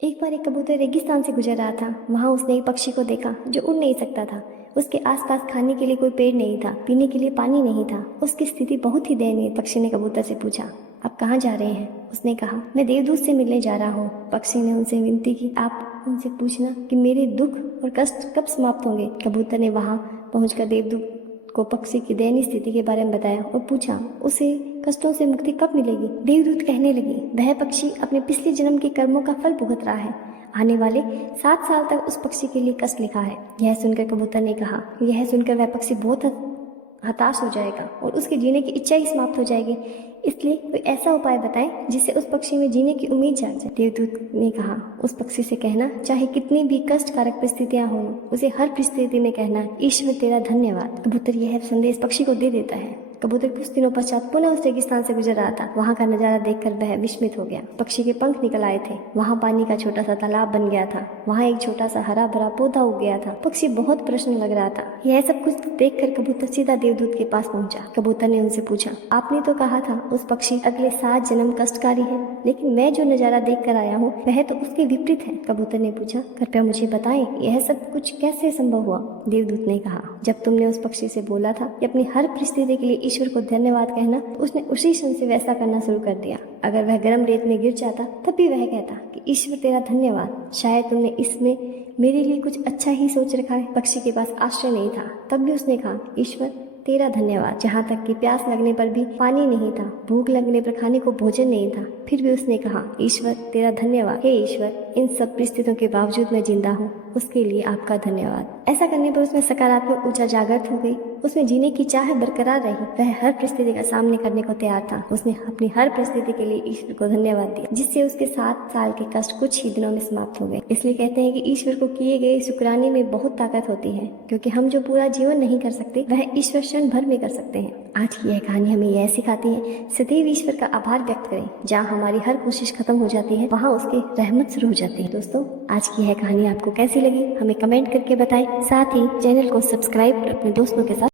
एक बार एक कबूतर रेगिस्तान से गुजर रहा था। वहाँ उसने एक पक्षी को देखा जो उड़ नहीं सकता था। उसके आसपास खाने के लिए कोई पेड़ नहीं था, पीने के लिए पानी नहीं था। उसकी स्थिति बहुत ही दयनीय। पक्षी ने कबूतर से पूछा, आप कहाँ जा रहे हैं? उसने कहा, मैं देवदूत से मिलने जा रहा हूँ। पक्षी ने उनसे विनती की, आप उनसे पूछना कि मेरे दुख और कष्ट कब समाप्त होंगे। कबूतर ने वहाँ पहुँचकर देवदूत को पक्षी की दयनीय स्थिति के बारे में बताया और पूछा उसे कष्टों से मुक्ति कब मिलेगी। देवदूत कहने लगी, वह पक्षी अपने पिछले जन्म के कर्मों का फल भुगत रहा है। आने वाले 7 साल तक उस पक्षी के लिए कष्ट लिखा है। यह सुनकर कबूतर ने कहा, यह सुनकर वह पक्षी बहुत हताश हो जाएगा और उसके जीने की इच्छा ही समाप्त हो जाएगी। इसलिए कोई ऐसा उपाय बताएं जिससे उस पक्षी में जीने की उम्मीद जाग जाए। देवदूत ने कहा, उस पक्षी से कहना, चाहे कितनी भी कष्टकारक परिस्थितियां हों, उसे हर परिस्थिति में कहना, ईश्वर तेरा धन्यवाद। कबूतर यह संदेश पक्षी को दे देता है। कबूतर कुछ दिनों पश्चात पुनः उस रेगिस्तान से गुजर रहा था। वहाँ का नजारा देखकर वह विस्मित हो गया। पक्षी के पंख निकल आए थे। वहाँ पानी का छोटा सा तालाब बन गया था। वहाँ एक छोटा सा हरा भरा पौधा उग गया था। पक्षी बहुत प्रसन्न लग रहा था। यह सब कुछ देखकर कबूतर सीधा देवदूत के पास पहुंचा। कबूतर ने उनसे पूछा, आपने तो कहा था उस पक्षी अगले 7 जन्म कष्टकारी है, लेकिन मैं जो नजारा देख कर आया हूँ वह तो उसके विपरीत है। कबूतर ने पूछा, कृपया मुझे बताएं, यह सब कुछ कैसे संभव हुआ? देवदूत ने कहा, जब तुमने उस पक्षी से बोला था कि अपनी हर परिस्थिति के लिए ईश्वर को धन्यवाद कहना, तो उसने उसी क्षण से वैसा करना शुरू कर दिया। अगर वह गर्म रेत में गिर जाता तब भी वह कहता कि ईश्वर तेरा धन्यवाद, शायद तुमने इसमें मेरे लिए कुछ अच्छा ही सोच रखा है। पक्षी के पास आश्रय नहीं था, तब भी उसने कहा, ईश्वर तेरा धन्यवाद। जहाँ तक कि प्यास लगने पर भी पानी नहीं था, भूख लगने पर खाने को भोजन नहीं था, फिर भी उसने कहा, ईश्वर तेरा धन्यवाद। हे ईश्वर, इन सब परिस्थितियों के बावजूद मैं जिंदा हूँ, उसके लिए आपका धन्यवाद। ऐसा करने पर उसमें सकारात्मक ऊर्जा जागृत हो गई। उसमें जीने की चाह बरकरार रही। वह हर परिस्थिति का सामने करने को तैयार था। उसने अपनी हर परिस्थिति के लिए ईश्वर को धन्यवाद दिया, जिससे उसके 7 साल के कष्ट कुछ ही दिनों में समाप्त हो गए। इसलिए कहते हैं कि ईश्वर को किए गए शुक्राने में बहुत ताकत होती है, क्योंकि हम जो पूरा जीवन नहीं कर सकते वह ईश्वर क्षण भर में कर सकते हैं। आज की यह कहानी हमें यह सिखाती है, सदैव ईश्वर का आभार व्यक्त करें। जहाँ हमारी हर कोशिश खत्म हो जाती है, वहाँ उसकी रहमत शुरू हो जाती है। दोस्तों, आज की यह कहानी आपको कैसी लगी हमें कमेंट करके बताएं। साथ ही चैनल को सब्सक्राइब और अपने दोस्तों के साथ